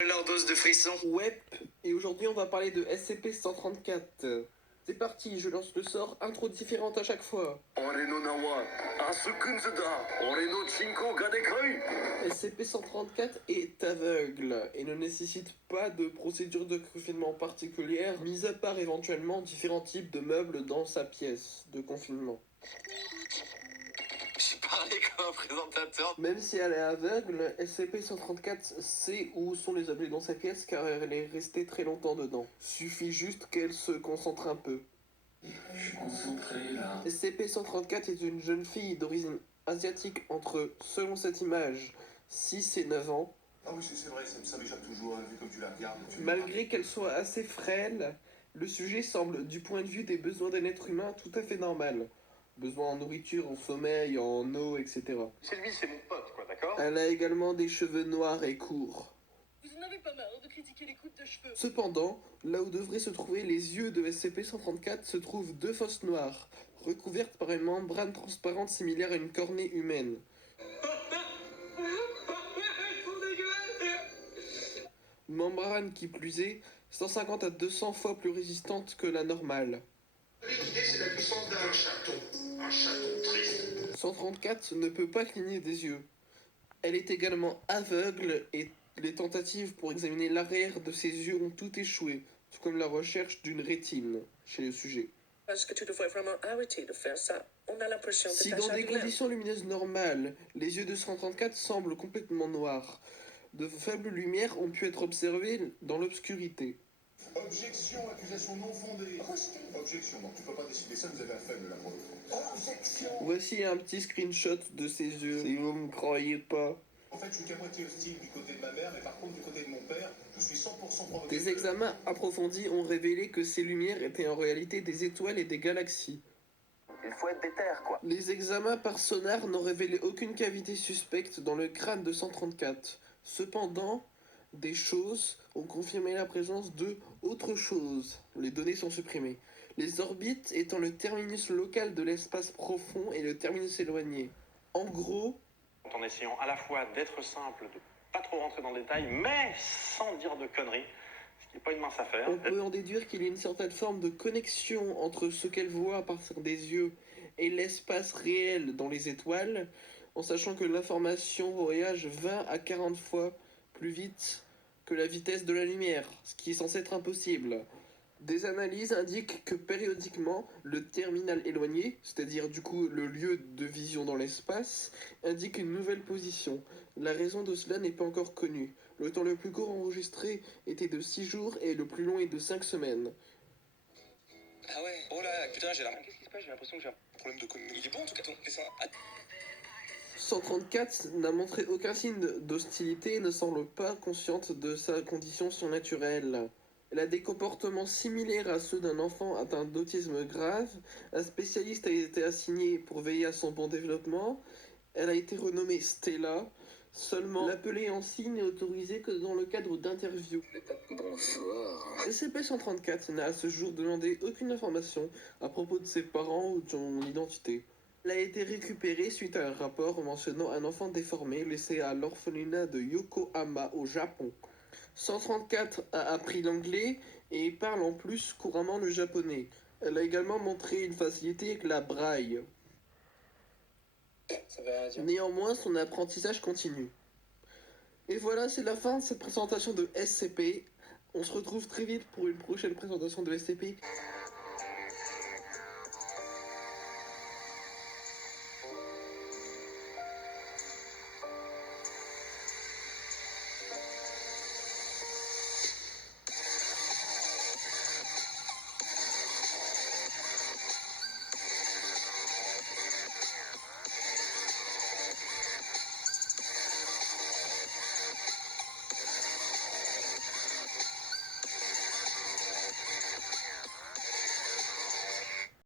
Leur dose de frisson. Ouais, et aujourd'hui on va parler de SCP-134. C'est parti, je lance le sort, intro différente à chaque fois. SCP-134 est aveugle et ne nécessite pas de procédure de confinement particulière, mis à part éventuellement différents types de meubles dans sa pièce de confinement. J'ai parlé comme un présentateur. Même si elle est aveugle, SCP-134 sait où sont les objets dans sa pièce car elle est restée très longtemps dedans. Suffit juste qu'elle se concentre un peu. Je suis concentré là. SCP-134 est une jeune fille d'origine asiatique entre, selon cette image, 6 et 9 ans. Ah oui, c'est vrai, ça m'échappe toujours, vu comme tu la regardes. Malgré qu'elle soit assez frêle, le sujet semble, du point de vue des besoins d'un être humain, tout à fait normal. Besoin en nourriture, en sommeil, en eau, etc. Sylvie, c'est mon pote, quoi, d'accord? Elle a également des cheveux noirs et courts. Vous en avez pas marre de critiquer les coupes de cheveux. Cependant, là où devraient se trouver les yeux de SCP-134 se trouvent deux fosses noires, recouvertes par une membrane transparente similaire à une cornée humaine. Membrane qui plus est, 150 à 200 fois plus résistante que la normale. L'idée, c'est la puissance d'un chaton. Un chaton triste. 134 ne peut pas cligner des yeux. Elle est également aveugle et les tentatives pour examiner l'arrière de ses yeux ont toutes échoué, tout comme la recherche d'une rétine chez le sujet. Est-ce que tu devrais vraiment arrêter de faire ça? On a l'impression de Si dans des conditions lumineuses normales, les yeux de 134 semblent complètement noirs, de faibles lumières ont pu être observées dans l'obscurité. Objection, accusation non fondée. Objection, donc tu peux pas décider ça, vous avez un faible là pour le coup. Objection. Voici un petit screenshot de ses yeux, si vous me croyez pas. En fait, je suis qu'à moitié hostile du côté de ma mère, mais par contre, du côté de mon père, je suis 100% provocateur. Des examens approfondis ont révélé que ces lumières étaient en réalité des étoiles et des galaxies. Il faut être déter, quoi. Les examens par sonar n'ont révélé aucune cavité suspecte dans le crâne de 134. Cependant, des choses ont confirmé la présence de autre chose. Les données sont supprimées. Les orbites étant le terminus local de l'espace profond et le terminus éloigné. En gros, En essayant à la fois d'être simple, de pas trop rentrer dans le détail, mais sans dire de conneries, ce qui n'est pas une mince affaire. on peut en déduire qu'il y a une certaine forme de connexion entre ce qu'elle voit à partir des yeux et l'espace réel dans les étoiles, en sachant que l'information voyage 20 à 40 fois plus vite que la vitesse de la lumière, ce qui est censé être impossible. Des analyses indiquent que périodiquement, le terminal éloigné, c'est-à-dire du coup le lieu de vision dans l'espace, indique une nouvelle position. La raison de cela n'est pas encore connue. Le temps le plus court enregistré était de 6 jours et le plus long est de 5 semaines. Ah ouais. Oh là, putain, j'ai la... Qu'est-ce qui se passe? J'ai l'impression que j'ai un problème de conneries. Il est bon en tout cas ton dessin. 134 n'a montré aucun signe d'hostilité et ne semble pas consciente de sa condition surnaturelle. Elle a des comportements similaires à ceux d'un enfant atteint d'autisme grave. Un spécialiste a été assigné pour veiller à son bon développement. Elle a été renommée Stella. Seulement, l'appeler en signe n'est autorisé que dans le cadre d'interviews. Bonsoir. SCP-134 n'a à ce jour demandé aucune information à propos de ses parents ou de son identité. Elle a été récupérée suite à un rapport mentionnant un enfant déformé laissé à l'orphelinat de Yokohama au Japon. 134 a appris l'anglais et parle en plus couramment le japonais. Elle a également montré une facilité avec la braille. Ça va dire. Néanmoins, son apprentissage continue. Et voilà, c'est la fin de cette présentation de SCP. On se retrouve très vite pour une prochaine présentation de SCP.